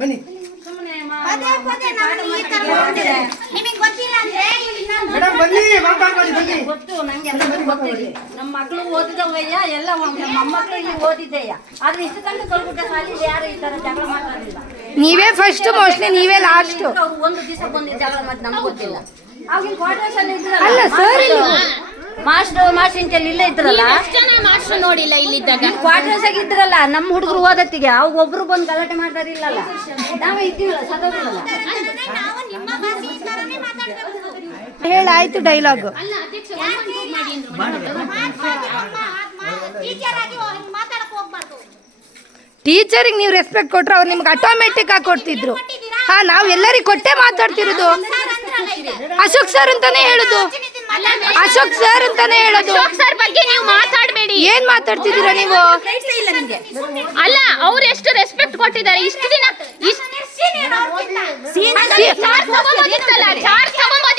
ಬನ್ನಿ ಮೇಡಮ್ ಬನ್ನಿ ಮಾತಾಡ್ಕೊಳ್ಳಿ ಬನ್ನಿ. ಗೊತ್ತು ನಂಗೆ ಗೊತ್ತಿದೆ. ನಮ್ಮ ಮಕ್ಕಳು ಓದಿದವಯ್ಯ ಎಲ್ಲ ನಮ್ಮ ಮೊಮ್ಮಕ್ಕಳು ಇಲ್ಲಿ ಓದಿದ್ದೆಯ್ಯ. ಆದ್ರೆ ಇಷ್ಟು ತನಕ ಕಲ್ಬಿಟ್ಟ ಸಾಲಿ ಯಾರು ಈ ತರ ಜಗಳ ಮಾತಾಡಿಲ್ಲ. ನೀವೇ ಫಸ್ಟ್ ಮೋಸ್ಟ್ಲಿ ನೀವೇ ಲಾಸ್ಟ್. ಒಂದು ದಿವಸ ಬಂದು ಜಗಳ ಮಾಡಿ ನಮ್ಗೆ ಗೊತ್ತಿಲ್ಲ. ಆಗಿನ ಕ್ವಾರ್ಟರ್ಸ್ ಅಲ್ಲಿ ಅಲ್ಲ ಸರ್ ಮಾಸ್ಟರ್ ಇಂಟೆಲ್ ಇಲ್ಲೇ ಇದ್ರಲ್ಲ ಮಾಸ್ಟರ್ ನೋಡಿಲ್ಲ ಇಲ್ಲಿದ್ದಾಗ ಕ್ವಾರ್ಟರ್ಸ್ ಆಗಿ ಇದ್ರಲ್ಲ ನಮ್ಮ ಹುಡುಗರು ಓದತ್ತಿಗೆ ಅವಾಗ ಒಬ್ರು ಬಂದು ಗಲಾಟೆ ಮಾಡ್ತಾರಿಲ್ಲಲ್ಲ. ನಾವೇ ಇದ್ದೀವಲ್ಲ ಸದೋದಿಲ್ಲ. ಹೇಳಾಯ್ತು ಡೈಲಾಗ್. ಟೀಚರಿಗೆ ನೀವು ರೆಸ್ಪೆಕ್ಟ್ ಕೊಟ್ರೆ ಅವ್ರು ನಿಮ್ಗೆ ಆಟೋಮೆಟಿಕ್ ಆಗಿ ಕೊಡ್ತಿದ್ರು. ಹಾ ನಾವು ಎಲ್ಲರಿಗೂ ಕೊಟ್ಟೆ ಮಾತಾಡ್ತಿರೋದು. ಅಶೋಕ್ ಸರ್ ಅಂತಾನೆ ಹೇಳುದು. ಅಶೋಕ್ ಸರ್ ಅಂತಾನೆ ಹೇಳೋದು. ಸರ್ ಬಗ್ಗೆ ನೀವು ಮಾತಾಡಬೇಡಿ. ಏನ್ ಮಾತಾಡ್ತಿದ್ದೀರಾ ನೀವು? ಅಲ್ಲ ಅವ್ರು ಎಷ್ಟು ರೆಸ್ಪೆಕ್ಟ್ ಕೊಟ್ಟಿದ್ದಾರೆ ಇಷ್ಟು ದಿನ. ಚಾರ್ಜ್ ತಗೊಂಬೋದಿತ್ತಲ್ಲ, ಚಾರ್ಜ್ ತಗೊಂಬೋದಿತ್ತಲ್ಲ.